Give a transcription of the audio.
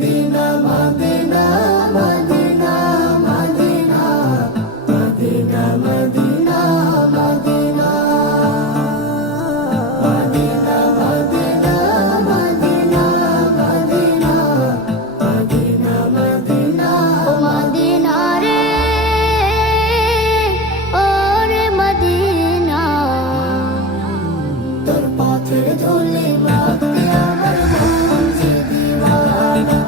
Medina Medina Medina Medina Medina Medina Medina Medina Medina Medina Medina Medina Medina ও Medina রে, ও রে Medina, তোর পথের ধুলি মাখতে আমার মন যে দিওয়ানা।